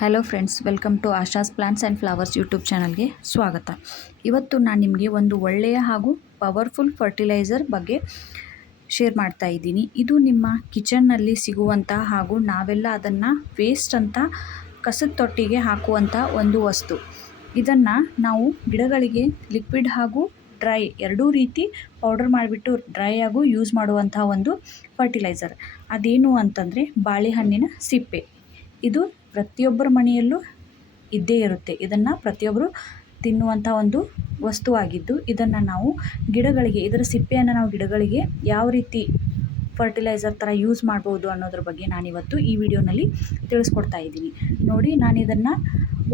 Hello friends welcome to Asha's plants and flowers YouTube ಚಾನಲ್ಗೆ ಸ್ವಾಗತ. ಇವತ್ತು ನಾನು ನಿಮಗೆ ಒಂದು ಒಳ್ಳೆಯ ಹಾಗೂ ಪವರ್ಫುಲ್ ಫರ್ಟಿಲೈಸರ್ ಬಗ್ಗೆ ಶೇರ್ ಮಾಡ್ತಾ ಇದ್ದೀನಿ. ಇದು ನಿಮ್ಮ ಕಿಚನ್ನಲ್ಲಿ ಸಿಗುವಂಥ ಹಾಗೂ ನಾವೆಲ್ಲ ಅದನ್ನು ವೇಸ್ಟ್ ಅಂತ, ಕಸದ ತೊಟ್ಟಿಗೆ ಹಾಕುವಂಥ ಒಂದು ವಸ್ತು. ಇದನ್ನು ನಾವು ಗಿಡಗಳಿಗೆ ಲಿಕ್ವಿಡ್ ಹಾಗೂ ಡ್ರೈ ಎರಡೂ ರೀತಿ ಪೌಡರ್ ಮಾಡಿಬಿಟ್ಟು ಡ್ರೈ ಆಗು ಯೂಸ್ ಮಾಡುವಂಥ ಒಂದು ಫರ್ಟಿಲೈಸರ್ ಅದೇನು ಅಂತಂದರೆ ಬಾಳೆಹಣ್ಣಿನ ಸಿಪ್ಪೆ. ಇದು ಪ್ರತಿಯೊಬ್ಬರ ಮನೆಯಲ್ಲೂ ಇದ್ದೇ ಇರುತ್ತೆ. ಇದನ್ನು ಪ್ರತಿಯೊಬ್ಬರು ತಿನ್ನುವಂಥ ಒಂದು ವಸ್ತುವಾಗಿದ್ದು, ಇದನ್ನು ನಾವು ಗಿಡಗಳಿಗೆ, ಇದರ ಸಿಪ್ಪೆಯನ್ನು ನಾವು ಗಿಡಗಳಿಗೆ ಯಾವ ರೀತಿ ಫರ್ಟಿಲೈಸರ್ ಥರ ಯೂಸ್ ಮಾಡ್ಬೋದು ಅನ್ನೋದ್ರ ಬಗ್ಗೆ ನಾನಿವತ್ತು ಈ ವಿಡಿಯೋನಲ್ಲಿ ತಿಳಿಸ್ಕೊಡ್ತಾ ಇದ್ದೀನಿ. ನೋಡಿ ನಾನು ಇದನ್ನು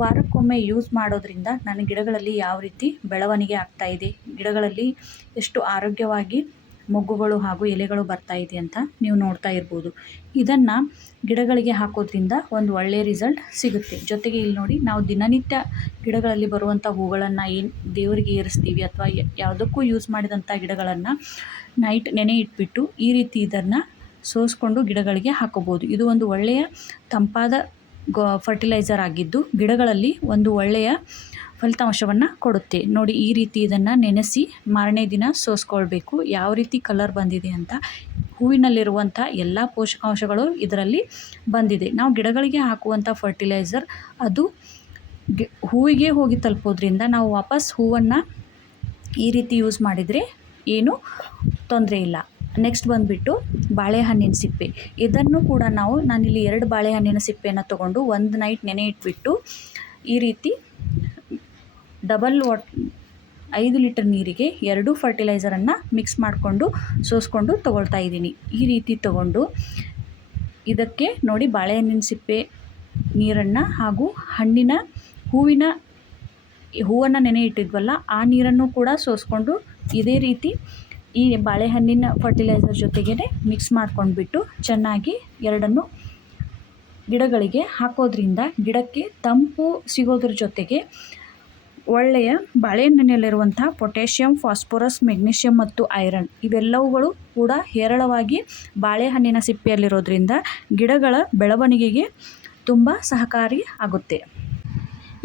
ವಾರಕ್ಕೊಮ್ಮೆ ಯೂಸ್ ಮಾಡೋದ್ರಿಂದ ನನ್ನ ಗಿಡಗಳಲ್ಲಿ ಯಾವ ರೀತಿ ಬೆಳವಣಿಗೆ ಆಗ್ತಾ ಇದೆ, ಗಿಡಗಳಲ್ಲಿ ಎಷ್ಟು ಆರೋಗ್ಯವಾಗಿ ಮೊಗ್ಗುಗಳು ಹಾಗೂ ಎಲೆಗಳು ಬರ್ತಾ ಇದೆ ಅಂತ ನೀವು ನೋಡ್ತಾ ಇರ್ಬೋದು. ಇದನ್ನು ಗಿಡಗಳಿಗೆ ಹಾಕೋದ್ರಿಂದ ಒಂದು ಒಳ್ಳೆಯ ರಿಸಲ್ಟ್ ಸಿಗುತ್ತೆ. ಜೊತೆಗೆ ಇಲ್ಲಿ ನೋಡಿ, ನಾವು ದಿನನಿತ್ಯ ಗಿಡಗಳಲ್ಲಿ ಬರುವಂಥ ಹೂಗಳನ್ನು ಏನು ದೇವರಿಗೆ ಏರಿಸ್ತೀವಿ ಅಥವಾ ಯಾವುದಕ್ಕೂ ಯೂಸ್ ಮಾಡಿದಂಥ ಗಿಡಗಳನ್ನು ನೈಟ್ ನೆನೆ ಇಟ್ಬಿಟ್ಟು ಈ ರೀತಿ ಇದನ್ನು ಸೋಸ್ಕೊಂಡು ಗಿಡಗಳಿಗೆ ಹಾಕೋಬೋದು. ಇದು ಒಂದು ಒಳ್ಳೆಯ ತಂಪಾದ ಗೊ ಫರ್ಟಿಲೈಸರ್ ಆಗಿದ್ದು ಗಿಡಗಳಲ್ಲಿ ಒಂದು ಒಳ್ಳೆಯ ಫಲಿತಾಂಶವನ್ನು ಕೊಡುತ್ತೆ. ನೋಡಿ, ಈ ರೀತಿ ಇದನ್ನು ನೆನೆಸಿ ಮಾರನೇ ದಿನ ಸೋಸ್ಕೊಳ್ಬೇಕು. ಯಾವ ರೀತಿ ಕಲರ್ ಬಂದಿದೆ ಅಂತ, ಹೂವಿನಲ್ಲಿರುವಂಥ ಎಲ್ಲ ಪೋಷಕಾಂಶಗಳು ಇದರಲ್ಲಿ ಬಂದಿದೆ. ನಾವು ಗಿಡಗಳಿಗೆ ಹಾಕುವಂಥ ಫರ್ಟಿಲೈಸರ್ ಅದು ಹೂವಿಗೆ ಹೋಗಿ ತಲುಪೋದ್ರಿಂದ ನಾವು ವಾಪಸ್ ಹೂವನ್ನು ಈ ರೀತಿ ಯೂಸ್ ಮಾಡಿದರೆ ಏನು ತೊಂದರೆ ಇಲ್ಲ. ನೆಕ್ಸ್ಟ್ ಬಂದುಬಿಟ್ಟು ಬಾಳೆಹಣ್ಣಿನ ಸಿಪ್ಪೆ. ಇದನ್ನು ಕೂಡ ನಾವು ನಾನಿಲ್ಲಿ ಎರಡು ಬಾಳೆಹಣ್ಣಿನ ಸಿಪ್ಪೆಯನ್ನು ತೊಗೊಂಡು ಒಂದು ನೈಟ್ ನೆನೆ ಇಟ್ಬಿಟ್ಟು ಈ ರೀತಿ ಡಬಲ್ ವಾಟ್ ಐದು ಲೀಟರ್ ನೀರಿಗೆ ಎರಡು ಫರ್ಟಿಲೈಸರನ್ನು ಮಿಕ್ಸ್ ಮಾಡಿಕೊಂಡು ಸೋಸ್ಕೊಂಡು ತೊಗೊಳ್ತಾ ಇದ್ದೀನಿ. ಈ ರೀತಿ ತೊಗೊಂಡು ಇದಕ್ಕೆ ನೋಡಿ ಬಾಳೆಹಣ್ಣಿನ ಸಿಪ್ಪೆ, ನೀರನ್ನು ಹಾಗೂ ಹಣ್ಣಿನ ಹೂವಿನ, ಹೂವನ್ನು ನೆನೆ ಇಟ್ಟಿದ್ವಲ್ಲ, ಆ ನೀರನ್ನು ಕೂಡ ಸೋಸ್ಕೊಂಡು ಇದೇ ರೀತಿ ಈ ಬಾಳೆಹಣ್ಣಿನ ಫರ್ಟಿಲೈಸರ್ ಜೊತೆಗೇ ಮಿಕ್ಸ್ ಮಾಡ್ಕೊಂಡ್ಬಿಟ್ಟು ಚೆನ್ನಾಗಿ ಎರಡನ್ನು ಗಿಡಗಳಿಗೆ ಹಾಕೋದ್ರಿಂದ ಗಿಡಕ್ಕೆ ತಂಪು ಸಿಗೋದ್ರ ಜೊತೆಗೆ ಒಳ್ಳೆಯ ಬಾಳೆಹಣ್ಣಿನಲ್ಲಿರುವಂತಹ ಪೊಟ್ಯಾಷಿಯಂ, ಫಾಸ್ಫರಸ್, ಮೆಗ್ನೀಷಿಯಂ ಮತ್ತು ಐರನ್ ಇವೆಲ್ಲವುಗಳು ಕೂಡ ಹೇರಳವಾಗಿ ಬಾಳೆಹಣ್ಣಿನ ಸಿಪ್ಪೆಯಲ್ಲಿರೋದ್ರಿಂದ ಗಿಡಗಳ ಬೆಳವಣಿಗೆಗೆ ತುಂಬ ಸಹಕಾರಿ ಆಗುತ್ತೆ.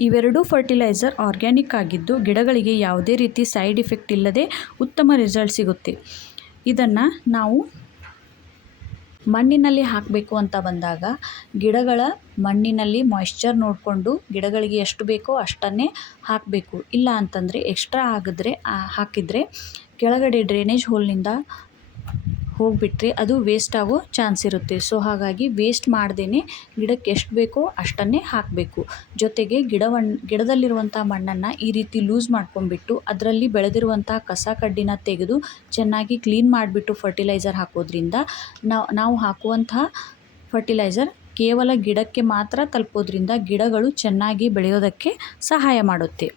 ಇವೆರಡೂ ಫರ್ಟಿಲೈಸರ್ ಆರ್ಗ್ಯಾನಿಕ್ ಆಗಿದ್ದು ಗಿಡಗಳಿಗೆ ಯಾವುದೇ ರೀತಿ ಸೈಡ್ ಇಫೆಕ್ಟ್ ಇಲ್ಲದೆ ಉತ್ತಮ ರಿಸಲ್ಟ್ ಸಿಗುತ್ತೆ. ಇದನ್ನು ನಾವು ಮಣ್ಣಿನಲ್ಲಿ ಹಾಕಬೇಕು ಅಂತ ಬಂದಾಗ ಗಿಡಗಳ ಮಣ್ಣಿನಲ್ಲಿ ಮಾಯ್ಶ್ಚರ್ ನೋಡಿಕೊಂಡು ಗಿಡಗಳಿಗೆ ಎಷ್ಟು ಬೇಕೋ ಅಷ್ಟನ್ನೇ ಹಾಕಬೇಕು. ಇಲ್ಲ ಅಂತಂದರೆ ಎಕ್ಸ್ಟ್ರಾ ಆಗಿದ್ರೆ ಹಾಕಿದರೆ ಕೆಳಗಡೆ ಡ್ರೈನೇಜ್ ಹೋಲ್ನಿಂದ ಹೋಗಿಬಿಟ್ರೆ ಅದು ವೇಸ್ಟ್ ಆಗೋ ಚಾನ್ಸ್ ಇರುತ್ತೆ. ಸೊ ಹಾಗಾಗಿ ವೇಸ್ಟ್ ಮಾಡ್ದೇ ಗಿಡಕ್ಕೆ ಎಷ್ಟು ಬೇಕೋ ಅಷ್ಟನ್ನೇ ಹಾಕಬೇಕು. ಜೊತೆಗೆ ಗಿಡವನ್ನು ಗಿಡದಲ್ಲಿರುವಂಥ ಮಣ್ಣನ್ನು ಈ ರೀತಿ ಲೂಸ್ ಮಾಡ್ಕೊಂಡ್ಬಿಟ್ಟು ಅದರಲ್ಲಿ ಬೆಳೆದಿರುವಂಥ ಕಸ ಕಡ್ಡಿನ ತೆಗೆದು ಚೆನ್ನಾಗಿ ಕ್ಲೀನ್ ಮಾಡಿಬಿಟ್ಟು ಫರ್ಟಿಲೈಸರ್ ಹಾಕೋದ್ರಿಂದ ನಾವು ನಾವು ಹಾಕುವಂಥ ಫರ್ಟಿಲೈಸರ್ ಕೇವಲ ಗಿಡಕ್ಕೆ ಮಾತ್ರ ತಲುಪೋದ್ರಿಂದ ಗಿಡಗಳು ಚೆನ್ನಾಗಿ ಬೆಳೆಯೋದಕ್ಕೆ ಸಹಾಯ ಮಾಡುತ್ತೆ.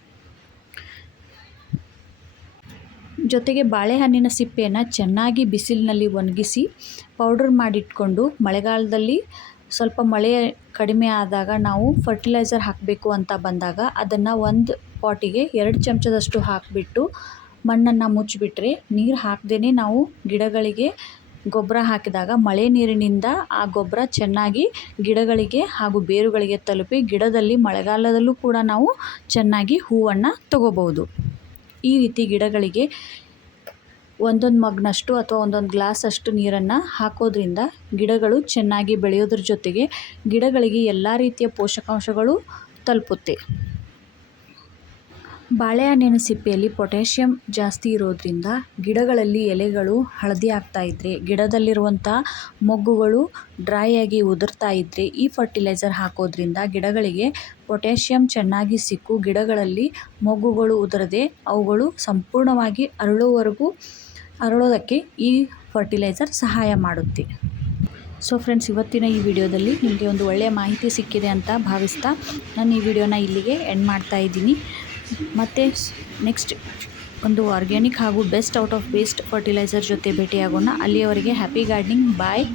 ಜೊತೆಗೆ ಬಾಳೆಹಣ್ಣಿನ ಸಿಪ್ಪೆಯನ್ನು ಚೆನ್ನಾಗಿ ಬಿಸಿಲಿನಲ್ಲಿ ಒಣಗಿಸಿ ಪೌಡರ್ ಮಾಡಿಟ್ಕೊಂಡು ಮಳೆಗಾಲದಲ್ಲಿ ಸ್ವಲ್ಪ ಮಳೆ ಕಡಿಮೆ ಆದಾಗ ನಾವು ಫರ್ಟಿಲೈಸರ್ ಹಾಕಬೇಕು ಅಂತ ಬಂದಾಗ ಅದನ್ನು ಒಂದು ಪಾಟಿಗೆ ಎರಡು ಚಮಚದಷ್ಟು ಹಾಕಿಬಿಟ್ಟು ಮಣ್ಣನ್ನು ಮುಚ್ಚಿಬಿಟ್ರೆ ನೀರು ಹಾಕ್ದೇ ನಾವು ಗಿಡಗಳಿಗೆ ಗೊಬ್ಬರ ಹಾಕಿದಾಗ ಮಳೆ ನೀರಿನಿಂದ ಆ ಗೊಬ್ಬರ ಚೆನ್ನಾಗಿ ಗಿಡಗಳಿಗೆ ಹಾಗೂ ಬೇರುಗಳಿಗೆ ತಲುಪಿ ಗಿಡದಲ್ಲಿ ಮಳೆಗಾಲದಲ್ಲೂ ಕೂಡ ನಾವು ಚೆನ್ನಾಗಿ ಹೂವನ್ನು ತಗೋಬೋದು ಈ ರೀತಿ ಗಿಡಗಳಿಗೆ ಒಂದೊಂದು ಮಗ್ನಷ್ಟು ಅಥವಾ ಒಂದೊಂದು ಗ್ಲಾಸಷ್ಟು ನೀರನ್ನು ಹಾಕೋದ್ರಿಂದ ಗಿಡಗಳು ಚೆನ್ನಾಗಿ ಬೆಳೆಯೋದ್ರ ಜೊತೆಗೆ ಗಿಡಗಳಿಗೆ ಎಲ್ಲ ರೀತಿಯ ಪೋಷಕಾಂಶಗಳು ತಲುಪುತ್ತೆ. ಬಾಳೆಹಣ್ಣಿನ ಸಿಪ್ಪೆಯಲ್ಲಿ ಪೊಟ್ಯಾಷಿಯಂ ಜಾಸ್ತಿ ಇರೋದ್ರಿಂದ ಗಿಡಗಳಲ್ಲಿ ಎಲೆಗಳು ಹಳದಿ ಆಗ್ತಾ ಇದ್ರೆ ಗಿಡದಲ್ಲಿರುವಂಥ ಮೊಗ್ಗುಗಳು ಡ್ರೈ ಆಗಿ ಉದುರ್ತಾ ಇದ್ರೆ, ಈ ಫರ್ಟಿಲೈಸರ್ ಹಾಕೋದ್ರಿಂದ ಗಿಡಗಳಿಗೆ ಪೊಟ್ಯಾಷಿಯಂ ಚೆನ್ನಾಗಿ ಸಿಕ್ಕು, ಗಿಡಗಳಲ್ಲಿ ಮೊಗ್ಗುಗಳು ಉದುರದೆ ಅವುಗಳು ಸಂಪೂರ್ಣವಾಗಿ ಅರಳುವವರೆಗೂ ಅರಳೋದಕ್ಕೆ ಈ ಫರ್ಟಿಲೈಸರ್ ಸಹಾಯ ಮಾಡುತ್ತೆ. ಸೊ ಫ್ರೆಂಡ್ಸ್ ಇವತ್ತಿನ ಈ ವಿಡಿಯೋದಲ್ಲಿ ನಿಮಗೆ ಒಂದು ಒಳ್ಳೆಯ ಮಾಹಿತಿ ಸಿಕ್ಕಿದೆ ಅಂತ ಭಾವಿಸ್ತಾ ನಾನು ಈ ವಿಡಿಯೋನ ಇಲ್ಲಿಗೆ ಎಂಡ್ ಮಾಡ್ತಾ ಇದ್ದೀನಿ. ಮತ್ತು ನೆಕ್ಸ್ಟ್ ಒಂದು ಆರ್ಗ್ಯಾನಿಕ್ ಹಾಗೂ best out of best fertiliser ಜೊತೆ ಭೇಟಿಯಾಗೋಣ. ಅಲ್ಲಿಯವರೆಗೆ ಹ್ಯಾಪಿ ಗಾರ್ಡ್ನಿಂಗ್ ಬಾಯ್